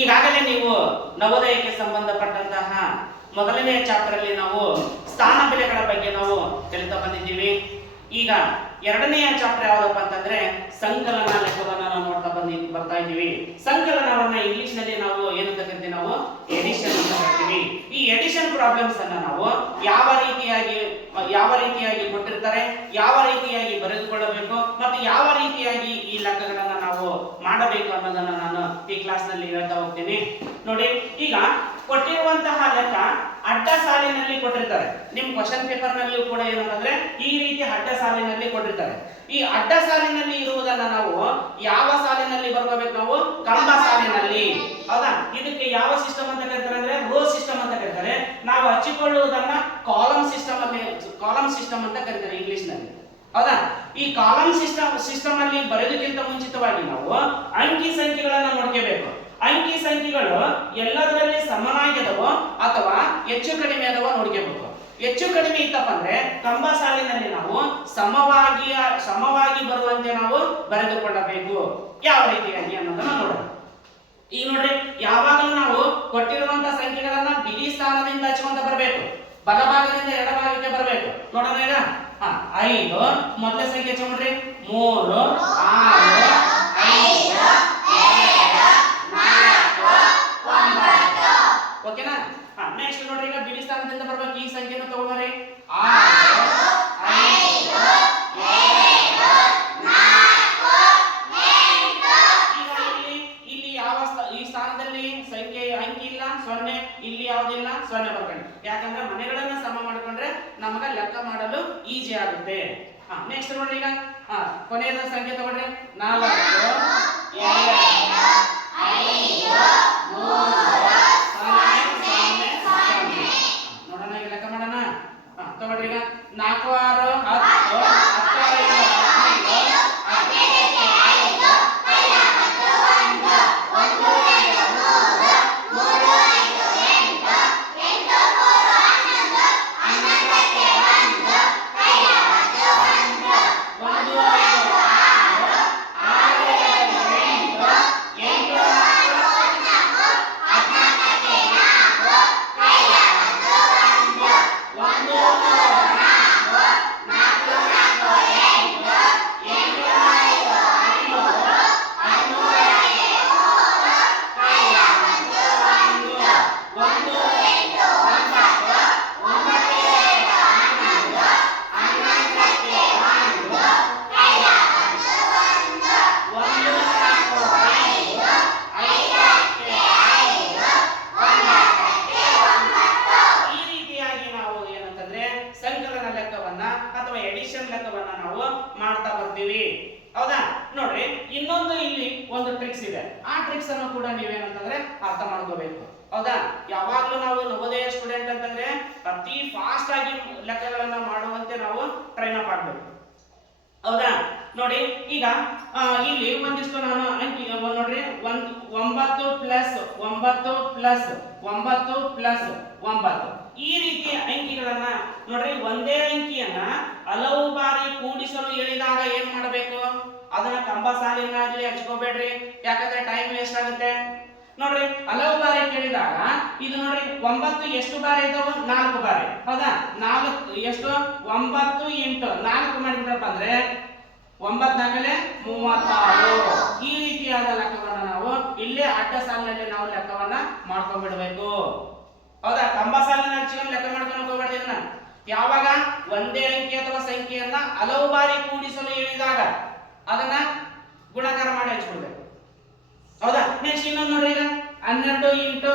ಈಗಾಗಲೇ ನೀವು ನವೋದಯಕ್ಕೆ ಸಂಬಂಧಪಟ್ಟಂತಹ ಮೊದಲನೇ ಚಾಪ್ಟರ್ ಅಲ್ಲಿ ನಾವು ಸ್ಥಾನ ಬೆಲೆಗಳ ಬಗ್ಗೆ ನಾವು ತಿಳಿತಾ ಬಂದಿದ್ದೀವಿ. ಈಗ ಎರಡನೆಯ ಚಾಪ್ಟರ್ ಯಾವ್ದಪ್ಪ ಅಂತಂದ್ರೆ ಸಂಕಲನ ಲೆಕ್ಕವನ್ನ ನಾವು ಬರ್ತಾ ಇದ್ದೀವಿ. ಸಂಕಲನವನ್ನ ಇಂಗ್ಲಿಷ್ ನಲ್ಲಿ ನಾವು ಏನಂತ ಕರಿತೀವಿ, ನಾವು ಎಡಿಷನ್ ಅಂತ ಕರಿತೀವಿ. ಈ ಎಡಿಷನ್ ಪ್ರಾಬ್ಲಮ್ಸ್ ಅನ್ನ ನಾವು ಯಾವ ರೀತಿಯಾಗಿ ಕೊಟ್ಟಿರ್ತಾರೆ, ಯಾವ ರೀತಿಯಾಗಿ ಬರೆದುಕೊಳ್ಳಬೇಕು ಮತ್ತು ಯಾವ ರೀತಿಯಾಗಿ ಈ ಲೆಕ್ಕಗಳನ್ನ ನಾವು ಮಾಡಬೇಕು ಅನ್ನೋದನ್ನ ನಾನು ಈ ಕ್ಲಾಸ್ ನಲ್ಲಿ ಹೇಳ್ತಾ ಹೋಗ್ತೀನಿ. ನೋಡಿ, ಈಗ ಕೊಟ್ಟಿರುವಂತಹ ಲೆಕ್ಕ ಅಡ್ಡ ಸಾಲಿನಲ್ಲಿ ಕೊಟ್ಟಿರ್ತಾರೆ. ನಿಮ್ ಕ್ವಶನ್ ಪೇಪರ್ ನಲ್ಲಿ ಕೂಡ ಏನಂತಂದ್ರೆ ಈ ರೀತಿ ಅಡ್ಡ ಸಾಲಿನಲ್ಲಿ ಕೊಟ್ಟಿರ್ತಾರೆ. ಈ ಅಡ್ಡ ಸಾಲಿನಲ್ಲಿ ಇರುವುದನ್ನ ನಾವು ಯಾವ ಸಾಲಿನಲ್ಲಿ ಬರ್ಕೋಬೇಕು, ನಾವು ಕಂಬ ಸಾಲಿನಲ್ಲಿ. ಹೌದಾ? ಇದಕ್ಕೆ ಯಾವ ಸಿಸ್ಟಮ್ ಅಂತ ಕರೀತಾರೆ ಅಂದ್ರೆ ರೋ ಸಿಸ್ಟಮ್ ಅಂತ ಕರೀತಾರೆ. ನಾವು ಹಚ್ಚಿಕೊಳ್ಳುವುದನ್ನ ಕಾಲಮ್ ಸಿಸ್ಟಮ್ ಅಂತ ಕರೀತಾರೆ ಇಂಗ್ಲಿಷ್ ನಲ್ಲಿ. ಹೌದಾ? ಈ ಕಾಲಮ್ ಸಿಸ್ಟಮ್ ಅಲ್ಲಿ ಬರೆಯೋದಕ್ಕಿಂತ ಮುಂಚಿತವಾಗಿ ನಾವು ಅಂಕಿ ಸಂಖ್ಯೆಗಳನ್ನ ನೋಡ್ಕೋಬೇಕು. ಅಂಕಿ ಸಂಖ್ಯೆಗಳು ಎಲ್ಲದರಲ್ಲಿ ಸಮನಾಗಿದವೋ ಅಥವಾ ಹೆಚ್ಚು ಕಡಿಮೆ ಅದವೋ ನೋಡ್ಕೋಬೇಕು. ಹೆಚ್ಚು ಕಡಿಮೆ ಇತ್ತಪ್ಪ ಅಂದ್ರೆ ಕಂಬ ಸಾಲಿನಲ್ಲಿ ನಾವು ಸಮವಾಗಿ ಬರುವಂತೆ ನಾವು ಬರೆದುಕೊಳ್ಳಬೇಕು. ಯಾವ ರೀತಿಯಾಗಿ ಅನ್ನೋದನ್ನ ನೋಡೋಣ. ಈಗ ನೋಡ್ರಿ, ಯಾವಾಗಲೂ ನಾವು ಕೊಟ್ಟಿರುವಂತಹ ಸಂಖ್ಯೆಗಳನ್ನ ಬಿಡಿ ಸ್ಥಾನದಿಂದ ಹಚ್ಕೊಂತ ಬರಬೇಕು, ಬಲಭಾಗದಿಂದ ಎಡಭಾಗಕ್ಕೆ ಬರಬೇಕು. ನೋಡೋಣ ಈಗ. 5 ಮೊದಲ ಸಂಖ್ಯೆ ಹಚ್ಕೊಂಡ್ರಿ, 3 6 5 ಓಕೆನಾ? ನೆಕ್ಸ್ಟ್ ನೋಡ್ರಿ, ಈಗ ಬಿಡಿ ಸ್ಥಾನದಿಂದ ಬರ್ಬೇಕು. ಈ ಸಂಖ್ಯೆನ ತಗೊಳ್ರಿ, 6 5 7 ಇಲ್ಲಿ ಯಾವ ಈ ಸ್ಥಾನದಲ್ಲಿ ಸಂಖ್ಯೆ ಅಂಕಿ ಇಲ್ಲ, 0. ಇಲ್ಲಿ ಯಾವುದಿಲ್ಲ, 0 ಬರ್ಕೊಂಡು. ಯಾಕಂದ್ರೆ ಮನೆಗಳನ್ನ ಸಮ ಮಾಡ್ಕೊಂಡ್ರೆ ನಮಗ ಲೆಕ್ಕ ಮಾಡಲು ಈಜಿ ಆಗುತ್ತೆ. ನೆಕ್ಸ್ಟ್ ನೋಡ್ರಿ, ಈಗ ಕೊನೆಯದ ಸಂಖ್ಯೆ ತಗೊಳ್ರಿ, 4 2 5 ನೋಡೋಣ, ಈಗ ಲೆಕ್ಕ ಮಾಡೋಣ. ತಗೊಳ್ರಿ, ಈಗ 4 6 10 ಮಾಡ್ತಾ ಬರ್ತೀವಿ. ಹೌದಾ? ನೋಡ್ರಿ, ಇನ್ನೊಂದು ಇಲ್ಲಿ ಒಂದು ಟ್ರಿಕ್ಸ್ ಇದೆ. ಆ ಟ್ರಿಕ್ಸ್ ಅನ್ನು ಕೂಡ ನೀವೇನಂತಂದ್ರೆ ಅರ್ಥ ಮಾಡ್ಕೋಬೇಕು. ಹೌದಾ? ಯಾವಾಗ್ಲೂ ನಾವು ನವೋದಯ ಸ್ಟೂಡೆಂಟ್ ಅಂತಂದ್ರೆ ಅತಿ ಫಾಸ್ಟ್ ಆಗಿ ಲೆಕ್ಕಗಳನ್ನ ಮಾಡುವಂತೆ ನಾವು ಟ್ರೈನ್ ಅಪ್ ಆಗ್ಬೇಕು. ಹೌದಾ? ನೋಡಿ, ಈಗ ಇಲ್ಲಿ ಒಂದಿಷ್ಟು ನಾನು ಅಂಕಿ ನೋಡ್ರಿ, 9 ಪ್ಲಸ್ 9 ಪ್ಲಸ್ 9 ಪ್ಲಸ್ 9 ಈ ರೀತಿ ಅಂಕಿಗಳನ್ನ ನೋಡ್ರಿ, ಒಂದೇ ಅಂಕಿಯನ್ನ ಹಲವು ಬಾರಿ ಕೂಡಿಸಲು ಹೇಳಿದಾಗ ಏನ್ ಮಾಡಬೇಕು, ಅದನ್ನ ಕಂಬ ಸಾಲಿನಲ್ಲಿ ಹಚ್ಕೋಬೇಡ್ರಿ, ಯಾಕಂದ್ರೆ ಟೈಮ್ ವೇಸ್ಟ್ ಆಗುತ್ತೆ. ನೋಡ್ರಿ, ಹಲವು ಬಾರಿ ಕೇಳಿದಾಗ ಇದು ನೋಡ್ರಿ, 9 ಎಷ್ಟು ಬಾರಿ ಇದಾವ, 4 ಬಾರಿ. ಹೌದಾ? 4 ಎಷ್ಟು, 9 ಇಂಟು 4 ಮಾಡಿಬಿಟ್ರಪ್ಪ ಅಂದ್ರೆ 9 ನಾಗಲೇ 36. ಈ ರೀತಿಯಾದ ಲೆಕ್ಕವನ್ನ ನಾವು ಇಲ್ಲೇ ಅಡ್ಡ ಸಾಲಿನಲ್ಲಿ ನಾವು ಲೆಕ್ಕವನ್ನ ಮಾಡ್ಕೊಂಡ್ಬಿಡ್ಬೇಕು. ಹೌದಾ? ಕಂಬ ಸಾಲಿನ ಹಚ್ಚಿಕೊಂಡು ಲೆಕ್ಕ ಮಾಡ್ಕೊಂಡು ಹೋಗ್ಬಾರ್ದು. ಇದನ್ನ ಯಾವಾಗ ಒಂದೇ ಅಂಕಿ ಅಥವಾ ಸಂಖ್ಯೆಯನ್ನ ಹಲವು ಬಾರಿ ಕೂಡಿಸಲು ಹೇಳಿದಾಗ ಅದನ್ನ ಗುಣಾಕಾರ ಮಾಡಿ ಹಚ್ಕೊಳ್ಬೇಕು. ಹೌದಾ? ನೆಕ್ಸ್ಟ್ ಇನ್ನೊಂದು ನೋಡ್ರಿ, ಈಗ 12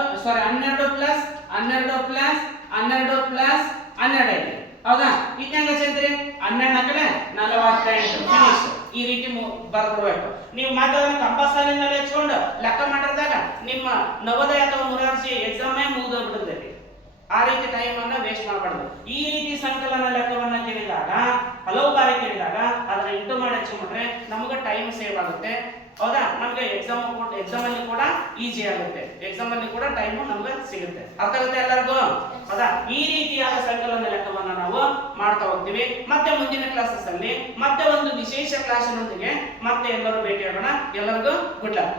ಪ್ಲಸ್ 12 ಪ್ಲಸ್ 12 ಪ್ಲಸ್ 12 ಐತಿ. ಹೌದಾ? ಇದನ್ನ ಹಚ್ಚಂತ್ರಿ, 12 48 ಫಿನಿಶ್. ಈ ರೀತಿ ಬರ್ಕೊಡ್ಬೇಕು. ನೀವು ಮತ್ತೆ ಅದನ್ನ ಕಂಬ ಸಾಲಿನಲ್ಲಿ ಹಚ್ಕೊಂಡು ಲೆಕ್ಕ ಮಾಡಿದಾಗ ನಿಮ್ಮ ನವೋದಯ ಅಥವಾ ಮುರಾರ್ಜಿ ಎಕ್ಸಾಮ್ ಮುಗಿದೋಗ್ಬಿಡುತ್ತೆ. ಆ ರೀತಿ ಟೈಮ್ ಅನ್ನ ವೇಸ್ಟ್ ಮಾಡಬಾರ್ದು. ಈ ರೀತಿ ಸಂಕಲನ ಲೆಕ್ಕವನ್ನ ಕೇಳಿದಾಗ, ಹಲವು ಬಾರಿ ಕೇಳಿದಾಗ ಅದನ್ನ ಇಂಟು ಮಾಡಿ ಹಚ್ಕೊಂಡ್ರೆ ನಮಗೆ ಟೈಮ್ ಸೇವ್ ಆಗುತ್ತೆ. ಹೌದಾ? ನಮ್ಗೆ ಎಕ್ಸಾಮ್ ಅಲ್ಲಿ ಕೂಡ ಈಜಿ ಆಗುತ್ತೆ. ಎಕ್ಸಾಮ್ ಅಲ್ಲಿ ಕೂಡ ಟೈಮ್ ನಮ್ಗೆ ಸಿಗುತ್ತೆ. ಅರ್ಥ ಆಗುತ್ತೆ ಎಲ್ಲರಿಗೂ? ಹೌದಾ? ಈ ರೀತಿಯಾದ ಸಂಕಲನ ಲೆಕ್ಕವನ್ನ ನಾವು ಮಾಡ್ತಾ ಹೋಗ್ತೀವಿ. ಮತ್ತೆ ಮುಂದಿನ ಕ್ಲಾಸಸ್ ಅಲ್ಲಿ ಮತ್ತೆ ಒಂದು ವಿಶೇಷ ಕ್ಲಾಸಿನೊಂದಿಗೆ ಮತ್ತೆ ಎಲ್ಲರೂ ಭೇಟಿಯಾಗೋಣ. ಎಲ್ಲರಿಗೂ ಗುಡ್ ಲಕ್.